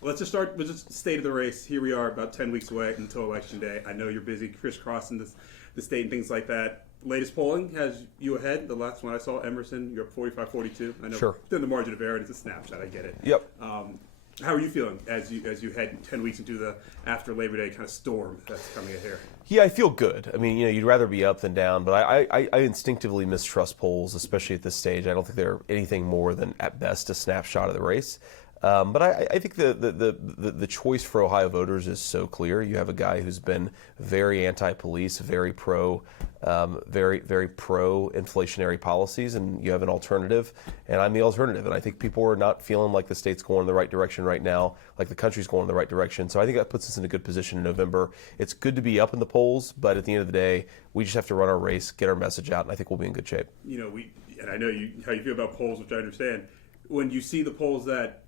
Let's just start with just the state of the race. Here we are, about 10 weeks away until Election Day. I know you're busy crisscrossing the state and things like that. Latest polling has you ahead. The last one I saw, Emerson, you're up 45-42. I know Sure. within the margin of error, it's a snapshot. I get it. Yep. How are you feeling as you head 10 weeks into the after Labor Day kind of storm that's coming here? Yeah, I feel good. I mean, you'd rather be up than down, but I instinctively mistrust polls, especially at this stage. I don't think they're anything more than, at best, a snapshot of the race. But I think the choice for Ohio voters is so clear. You have a guy who's been very anti-police, very pro inflationary policies, and you have an alternative, and I'm the alternative. And I think people are not feeling like the state's going in the right direction right now, like the country's going in the right direction. So I think that puts us in a good position in November. It's good to be up in the polls, but at the end of the day, we just have to run our race, get our message out, and I think we'll be in good shape. And I know how you feel about polls, which I understand. When you see the polls that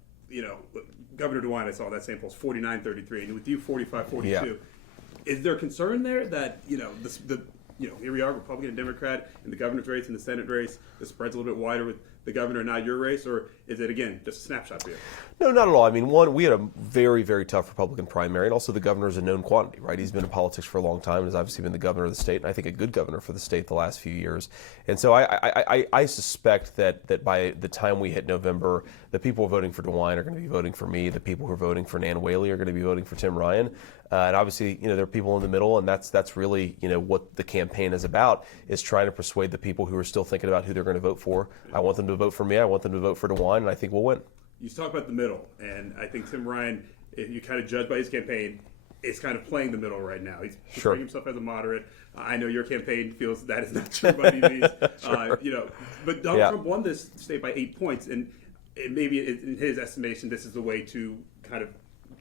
Governor DeWine, I saw that same poll, 49-33, and with you 45-42. Yeah. Is there concern there that here we are, Republican and Democrat in the governor's race and the Senate race, the spread's a little bit wider with the governor, not your race, or is it again just a snapshot for you? No, not at all. I mean, one, we had a very, very tough Republican primary, and also the governor's a known quantity, right? He's been in politics for a long time, and has obviously been the governor of the state, and I think a good governor for the state the last few years. And so I suspect that by the time we hit November, the people voting for DeWine are going to be voting for me. The people who are voting for Nan Whaley are going to be voting for Tim Ryan. And obviously, there are people in the middle, and that's really, what the campaign is about, is trying to persuade the people who are still thinking about who they're going to vote for. I want them to vote for me. I want them to vote for DeWine, and I think we'll win. You talk about the middle, and I think Tim Ryan, if you kind of judge by his campaign, is kind of playing the middle right now. He's portraying himself as a moderate. I know your campaign feels that is not true by any means. Sure. But Donald Trump won this state by 8 points, and maybe in his estimation, this is a way to kind of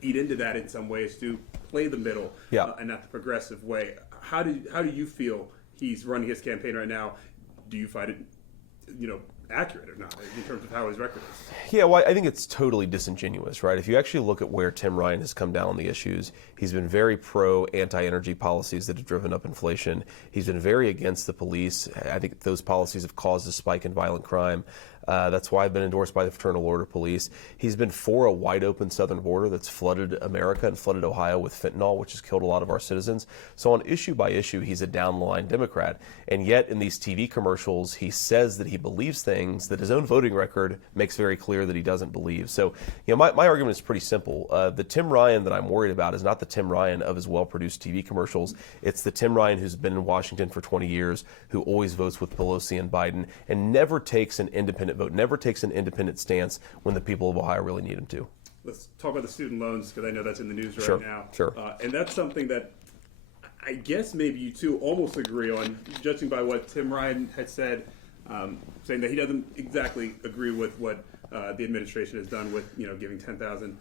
eat into that in some ways, to play the middle and not the progressive way. How do you feel he's running his campaign right now? Do you find it, accurate or not in terms of how his record is? Yeah, well, I think it's totally disingenuous, right? If you actually look at where Tim Ryan has come down on the issues, he's been very pro anti-energy policies that have driven up inflation. He's been very against the police. I think those policies have caused a spike in violent crime. That's why I've been endorsed by the Fraternal Order Police. He's been for a wide open southern border that's flooded America and flooded Ohio with fentanyl, which has killed a lot of our citizens. So on issue by issue, he's a down the line Democrat. And yet in these TV commercials, he says that he believes things that his own voting record makes very clear that he doesn't believe. So, my argument is pretty simple. The Tim Ryan that I'm worried about is not the Tim Ryan of his well-produced TV commercials. It's the Tim Ryan who's been in Washington for 20 years, who always votes with Pelosi and Biden, and never takes an independent vote, never takes an independent stance when the people of Ohio really need him to. Let's talk about the student loans, because I know that's in the news right now. Sure. And that's something that I guess maybe you two almost agree on, judging by what Tim Ryan had said, saying that he doesn't exactly agree with what the administration has done with giving $10,000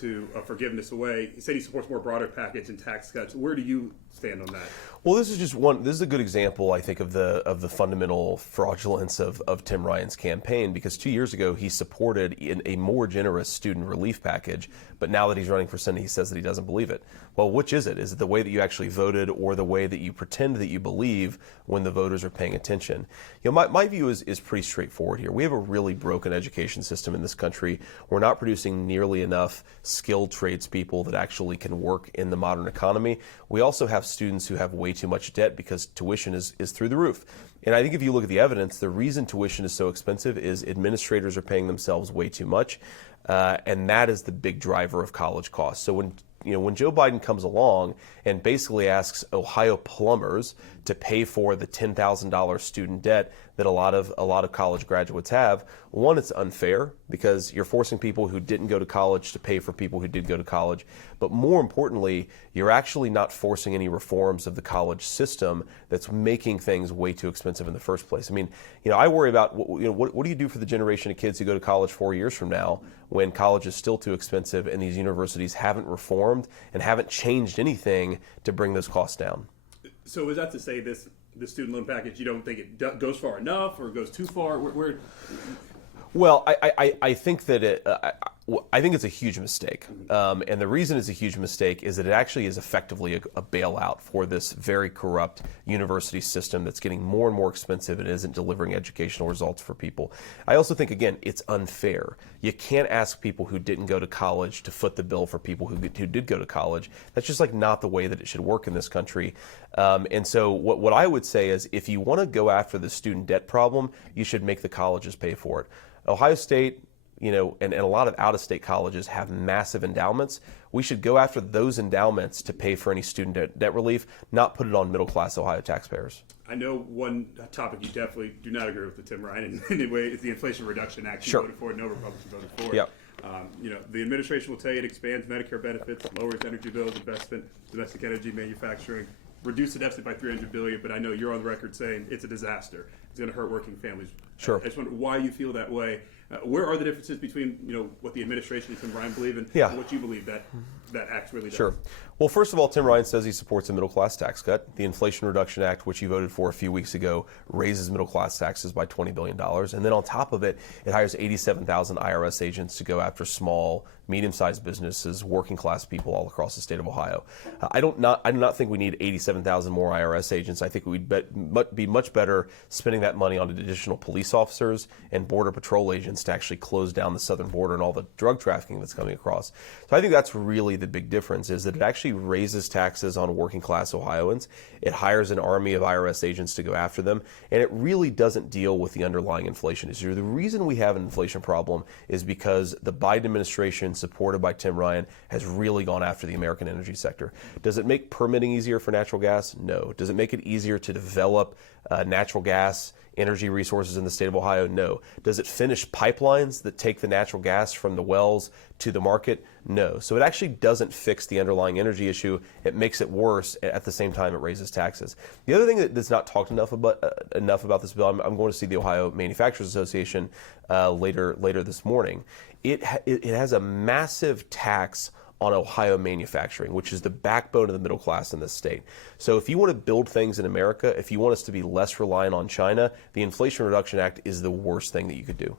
to forgiveness away. He said he supports more broader package and tax cuts. Where do you stand on that? Well, this is a good example, I think, of the fundamental fraudulence of Tim Ryan's campaign, because 2 years ago he supported a more generous student relief package, but now that he's running for Senate, he says that he doesn't believe it. Well, which is it? Is it the way that you actually voted, or the way that you pretend that you believe when the voters are paying attention? My view is pretty straightforward here. We have a really broken education system in this country. We're not producing nearly enough skilled tradespeople that actually can work in the modern economy. We also have students who have way too much debt because tuition is through the roof. And I think if you look at the evidence, the reason tuition is so expensive is administrators are paying themselves way too much, and that is the big driver of college costs. So when Joe Biden comes along and basically asks Ohio plumbers to pay for the $10,000 student debt that a lot of college graduates have, one, it's unfair because you're forcing people who didn't go to college to pay for people who did go to college. But more importantly, you're actually not forcing any reforms of the college system that's making things way too expensive in the first place. I mean, I worry about what do you do for the generation of kids who go to college 4 years from now when college is still too expensive and these universities haven't reformed and haven't changed anything to bring those costs down? So is that to say this student loan package, you don't think it goes far enough or goes too far? Where? Well, I think that I think it's a huge mistake. And the reason it's a huge mistake is that it actually is effectively a bailout for this very corrupt university system that's getting more and more expensive and isn't delivering educational results for people. I also think, again, it's unfair. You can't ask people who didn't go to college to foot the bill for people who did go to college. That's just like not the way that it should work in this country. And so what I would say is if you want to go after the student debt problem, you should make the colleges pay for it. Ohio State, and a lot of out-of-state colleges have massive endowments. We should go after those endowments to pay for any student debt relief, not put it on middle-class Ohio taxpayers. I know one topic you definitely do not agree with Tim Ryan in any way is the Inflation Reduction Act. You Sure. voted for it, no Republicans voted for it. Yep. The administration will tell you it expands Medicare benefits, lowers energy bills, investment, domestic energy, manufacturing, reduce the deficit by $300 billion, but I know you're on the record saying it's a disaster. It's going to hurt working families. Sure. I just wonder why you feel that way. Where are the differences between what the administration and Tim Ryan believe in and what you believe that act really does? Sure. Well, first of all, Tim Ryan says he supports a middle-class tax cut. The Inflation Reduction Act, which he voted for a few weeks ago, raises middle-class taxes by $20 billion. And then on top of it, it hires 87,000 IRS agents to go after small, medium-sized businesses, working-class people all across the state of Ohio. I do not think we need 87,000 more IRS agents. I think we'd be much better spending that money on additional police officers and Border Patrol agents to actually close down the southern border and all the drug trafficking that's coming across. So I think that's really the big difference, is that it actually raises taxes on working class Ohioans. It hires an army of IRS agents to go after them, and it really doesn't deal with the underlying inflation issue. The reason we have an inflation problem is because the Biden administration, supported by Tim Ryan, has really gone after the American energy sector. Does it make permitting easier for natural gas? No. Does it make it easier to develop natural gas energy resources in the state of Ohio? No. Does it finish pipelines that take the natural gas from the wells to the market? No. So it actually doesn't fix the underlying energy issue. It makes it worse. At the same time, it raises taxes. The other thing that's not talked enough about this bill, I'm going to see the Ohio Manufacturers Association later this morning. It has a massive tax on Ohio manufacturing, which is the backbone of the middle class in this state. So if you want to build things in America, if you want us to be less reliant on China, the Inflation Reduction Act is the worst thing that you could do.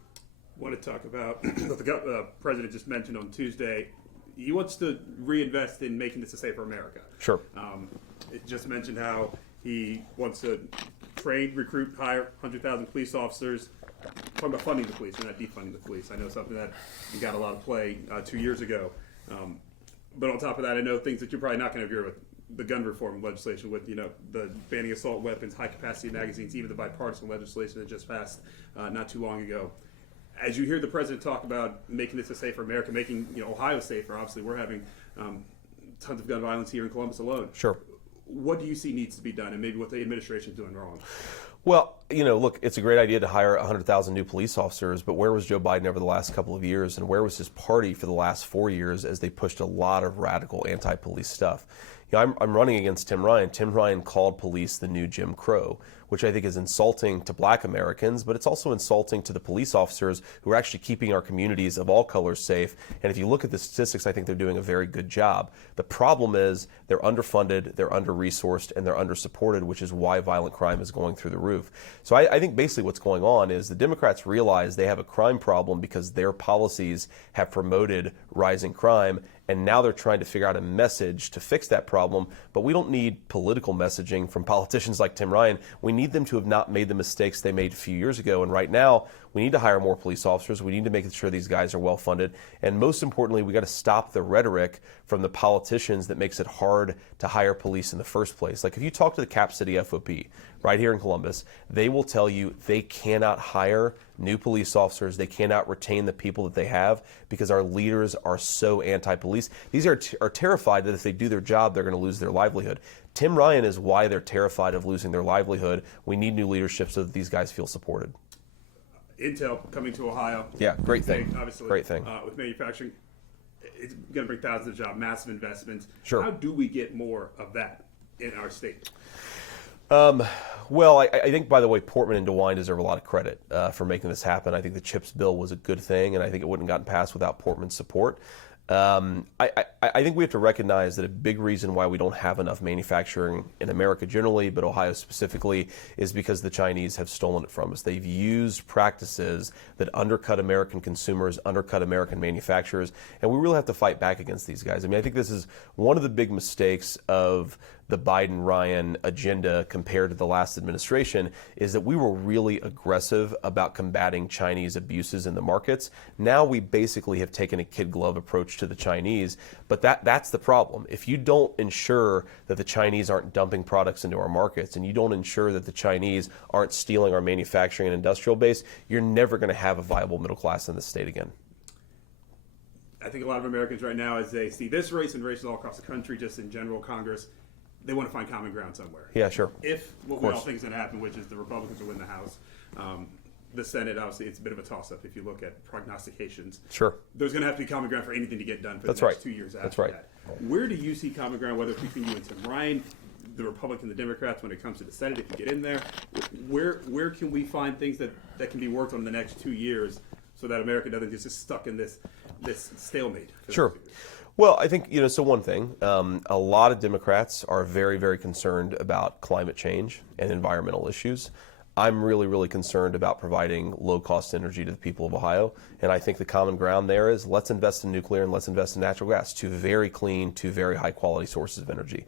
I want to talk about what the president just mentioned on Tuesday. He wants to reinvest in making this a safer America. Sure. It just mentioned how he wants to train, recruit, hire 100,000 police officers. Talking about funding the police, we're not defunding the police. I know something that got a lot of play 2 years ago. But on top of that, I know things that you're probably not going to agree with. The gun reform legislation with, the banning assault weapons, high-capacity magazines, even the bipartisan legislation that just passed not too long ago. As you hear the president talk about making this a safer America, making Ohio safer, obviously we're having tons of gun violence here in Columbus alone. Sure. What do you see needs to be done, and maybe what the administration is doing wrong? Well, look, it's a great idea to hire 100,000 new police officers, but where was Joe Biden over the last couple of years, and where was his party for the last 4 years as they pushed a lot of radical anti-police stuff? I'm running against Tim Ryan. Tim Ryan called police the new Jim Crow, which I think is insulting to black Americans, but it's also insulting to the police officers who are actually keeping our communities of all colors safe. And if you look at the statistics, I think they're doing a very good job. The problem is they're underfunded, they're under-resourced, and they're under-supported, which is why violent crime is going through the roof. So I think basically what's going on is the Democrats realize they have a crime problem because their policies have promoted rising crime, and now they're trying to figure out a message to fix that problem. But we don't need political messaging from politicians like Tim Ryan. We need them to have not made the mistakes they made a few years ago. And right now, we need to hire more police officers. We need to make sure these guys are well funded. And most importantly, we got to stop the rhetoric from the politicians that makes it hard to hire police in the first place. Like if you talk to the Cap City FOP right here in Columbus, they will tell you they cannot hire new police officers. They cannot retain the people that they have because our leaders are so anti-police. These are terrified that if they do their job, they're going to lose their livelihood. Tim Ryan is why they're terrified of losing their livelihood. We need new leadership so that these guys feel supported. Intel coming to Ohio. Yeah, great thing. Obviously, great thing. With manufacturing, it's going to bring thousands of jobs, massive investments. Sure. How do we get more of that in our state? Well, I think, by the way, Portman and DeWine deserve a lot of credit for making this happen. I think the CHIPS bill was a good thing, and I think it wouldn't have gotten passed without Portman's support. I think we have to recognize that a big reason why we don't have enough manufacturing in America generally, but Ohio specifically, is because the Chinese have stolen it from us. They've used practices that undercut American consumers, undercut American manufacturers, and we really have to fight back against these guys. I mean, I think this is one of the big mistakes of the Biden-Ryan agenda compared to the last administration, is that we were really aggressive about combating Chinese abuses in the markets. Now we basically have taken a kid glove approach to the Chinese, but that's the problem. If you don't ensure that the Chinese aren't dumping products into our markets, and you don't ensure that the Chinese aren't stealing our manufacturing and industrial base, you're never going to have a viable middle class in this state again. I think a lot of Americans right now, as they see this race and races all across the country, just in general, Congress, they want to find common ground somewhere. Yeah, sure. If what we all think is going to happen, which is the Republicans will win the House, the Senate, obviously, it's a bit of a toss-up if you look at prognostications. Sure. There's going to have to be common ground for anything to get done for That's the next right. 2 years after That's right. that. Where do you see common ground, whether it's between you and Tim Ryan, the Republicans, the Democrats, when it comes to the Senate, if you get in there? Where can we find things that can be worked on in the next 2 years so that America doesn't just get stuck in this stalemate? Sure. Well, I think, so one thing, a lot of Democrats are very, very concerned about climate change and environmental issues. I'm really, really concerned about providing low-cost energy to the people of Ohio, and I think the common ground there is let's invest in nuclear and let's invest in natural gas, two very clean, two very high-quality sources of energy.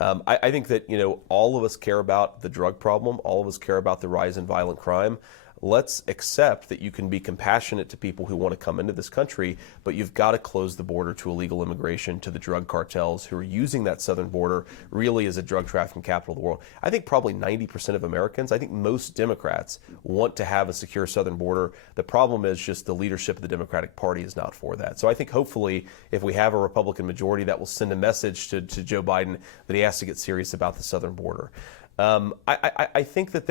I think that, all of us care about the drug problem, all of us care about the rise in violent crime. Let's accept that you can be compassionate to people who want to come into this country, but you've got to close the border to illegal immigration, to the drug cartels who are using that southern border really as a drug trafficking capital of the world. I think probably 90% of Americans, I think most Democrats want to have a secure southern border. The problem is just the leadership of the Democratic Party is not for that. So I think hopefully if we have a Republican majority, that will send a message to Joe Biden that he has to get serious about the southern border. I think that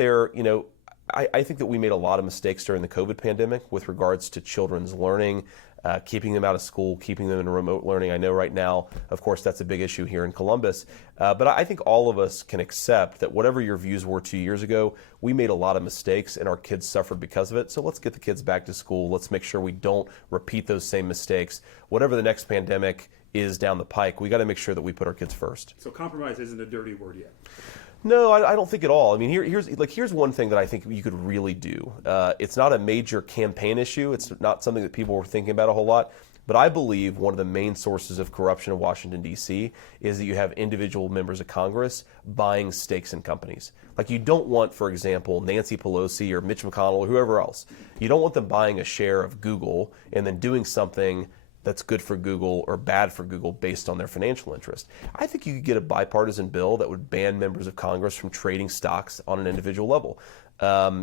I think that we made a lot of mistakes during the COVID pandemic with regards to children's learning, keeping them out of school, keeping them in remote learning. I know right now, of course, that's a big issue here in Columbus. But I think all of us can accept that whatever your views were 2 years ago, we made a lot of mistakes and our kids suffered because of it. So let's get the kids back to school. Let's make sure we don't repeat those same mistakes. Whatever the next pandemic is down the pike, we got to make sure that we put our kids first. So compromise isn't a dirty word yet. No, I don't think at all. I mean, here's one thing that I think you could really do. It's not a major campaign issue. It's not something that people were thinking about a whole lot. But I believe one of the main sources of corruption in Washington, D.C. is that you have individual members of Congress buying stakes in companies. Like you don't want, for example, Nancy Pelosi or Mitch McConnell or whoever else. You don't want them buying a share of Google and then doing something that's good for Google or bad for Google based on their financial interest. I think you could get a bipartisan bill that would ban members of Congress from trading stocks on an individual level.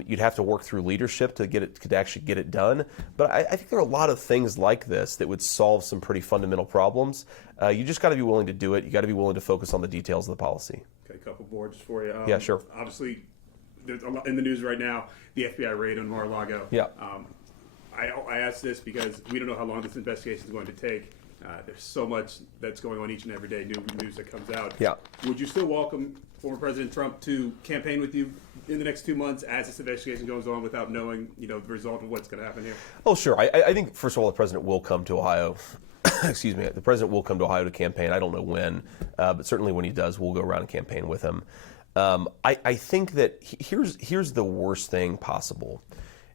You'd have to work through leadership to actually get it done. But I think there are a lot of things like this that would solve some pretty fundamental problems. You just got to be willing to do it. You got to be willing to focus on the details of the policy. Okay, a couple boards for you. Yeah, sure. Obviously, there's a lot in the news right now, the FBI raid on Mar-a-Lago. Yeah. I ask this because we don't know how long this investigation is going to take. There's so much that's going on each and every day, new news that comes out. Yeah. Would you still welcome former President Trump to campaign with you in the next 2 months as this investigation goes on without knowing, the result of what's going to happen here? Oh, sure. I think, first of all, the president will come to Ohio. Excuse me. The president will come to Ohio to campaign. I don't know when, but certainly when he does, we'll go around and campaign with him. I think that here's the worst thing possible.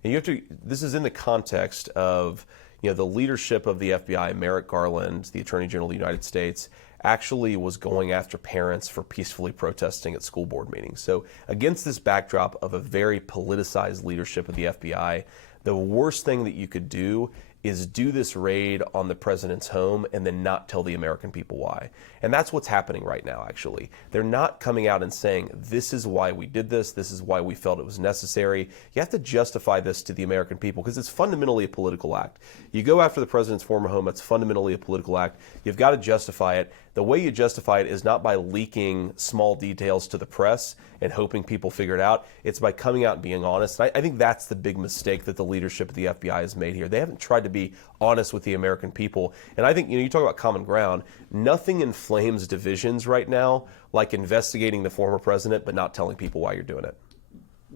And this is in the context of, the leadership of the FBI, Merrick Garland, the Attorney General of the United States, actually was going after parents for peacefully protesting at school board meetings. So against this backdrop of a very politicized leadership of the FBI, the worst thing that you could do is do this raid on the president's home and then not tell the American people why. And that's what's happening right now, actually. They're not coming out and saying, this is why we did this is why we felt it was necessary. You have to justify this to the American people because it's fundamentally a political act. You go after the president's former home, it's fundamentally a political act. You've got to justify it. The way you justify it is not by leaking small details to the press and hoping people figure it out. It's by coming out and being honest. And I think that's the big mistake that the leadership of the FBI has made here. They haven't tried to be honest with the American people. And I think, you talk about common ground. Nothing inflames divisions right now like investigating the former president but not telling people why you're doing it.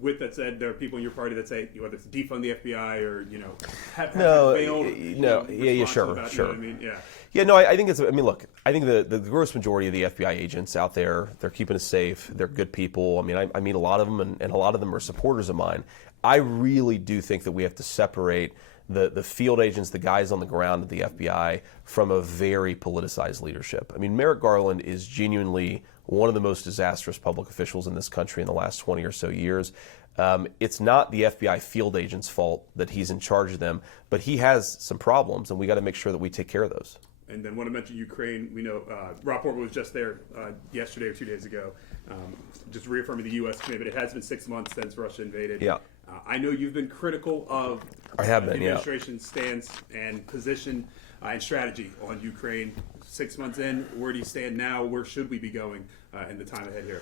With that said, there are people in your party that say, whether it's defund the FBI or, have sure. You know what I mean? Yeah. Yeah, no, I think it's, I mean, look, I think the gross majority of the FBI agents out there, they're keeping us safe. They're good people. I mean, I meet a lot of them, and a lot of them are supporters of mine. I really do think that we have to separate the field agents, the guys on the ground at the FBI, from a very politicized leadership. I mean, Merrick Garland is genuinely one of the most disastrous public officials in this country in the last 20 or so years. It's not the FBI field agent's fault that he's in charge of them, but he has some problems, and we got to make sure that we take care of those. And then want to mention Ukraine. We know Rob Portman was just there yesterday or 2 days ago, just reaffirming the U.S. commitment. It has been 6 months since Russia invaded. Yeah. I know you've been critical of the administration's stance and position and strategy on Ukraine. 6 months in, where do you stand now? Where should we be going in the time ahead here?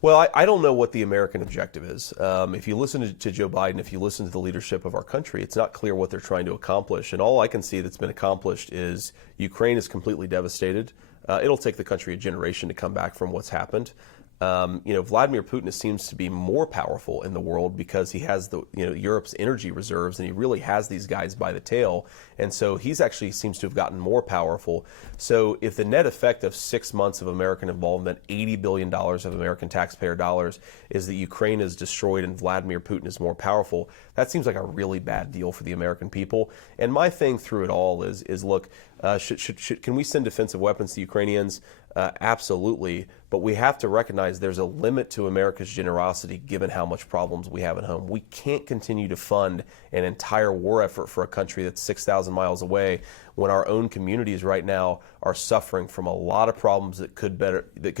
Well, I don't know what the American objective is. If you listen to Joe Biden, if you listen to the leadership of our country, it's not clear what they're trying to accomplish. And all I can see that's been accomplished is Ukraine is completely devastated. It'll take the country a generation to come back from what's happened. Vladimir Putin seems to be more powerful in the world because he has Europe's energy reserves, and he really has these guys by the tail. And so he's actually seems to have gotten more powerful. So if the net effect of 6 months of American involvement, $80 billion of American taxpayer dollars, is that Ukraine is destroyed and Vladimir Putin is more powerful, that seems like a really bad deal for the American people. And my thing through it all is look, can we send defensive weapons to Ukrainians? Absolutely, but we have to recognize there's a limit to America's generosity given how much problems we have at home. We can't continue to fund an entire war effort for a country that's 6,000 miles away when our own communities right now are suffering from a lot of problems that could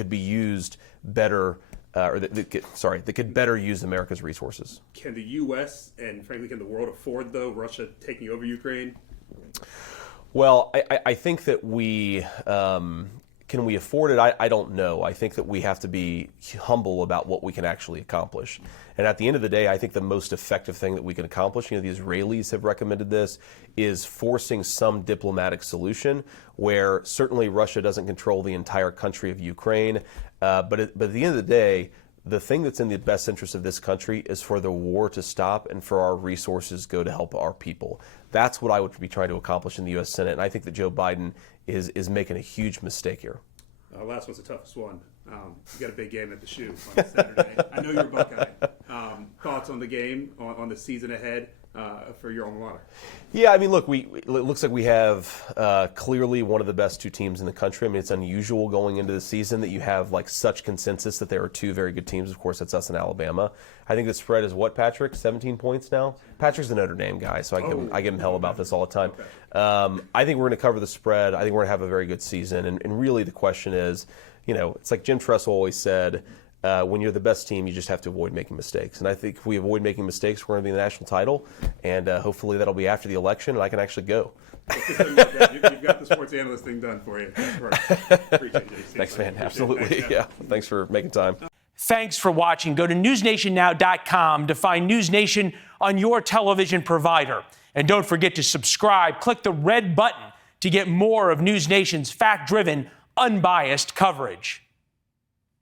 be used better. That could better use America's resources. Can the U.S. and frankly can the world afford, though, Russia taking over Ukraine? Well, I think that we can we afford it? I don't know. I think that we have to be humble about what we can actually accomplish. And at the end of the day, I think the most effective thing that we can accomplish, the Israelis have recommended this, is forcing some diplomatic solution where certainly Russia doesn't control the entire country of Ukraine. But at the end of the day, the thing that's in the best interest of this country is for the war to stop and for our resources go to help our people. That's what I would be trying to accomplish in the U.S. Senate. And I think that Joe Biden is making a huge mistake here. Last one's the toughest one. You got a big game at the Shoe on Saturday. I know you're a Buckeye. Thoughts on the game, on the season ahead for your alma mater? Yeah, I mean, look, it looks like we have clearly one of the best two teams in the country. I mean, it's unusual going into the season that you have such consensus that there are two very good teams. Of course, that's us and Alabama. I think the spread is what, Patrick? 17 points now? Patrick's the Notre Dame guy, so I give him hell about this all the time. Okay. I think we're going to cover the spread. I think we're going to have a very good season. And really the question is, it's like Jim Tressel always said, when you're the best team, you just have to avoid making mistakes. And I think if we avoid making mistakes, we're going to be in the national title. And hopefully that'll be after the election, and I can actually go. You've got the sports analyst thing done for you. Appreciate it. Thanks, man. Absolutely. Yeah. Thanks for making time. Thanks for watching. Go to newsnationnow.com to find NewsNation on your television provider. And don't forget to subscribe. Click the red button to get more of NewsNation's fact-driven, unbiased coverage.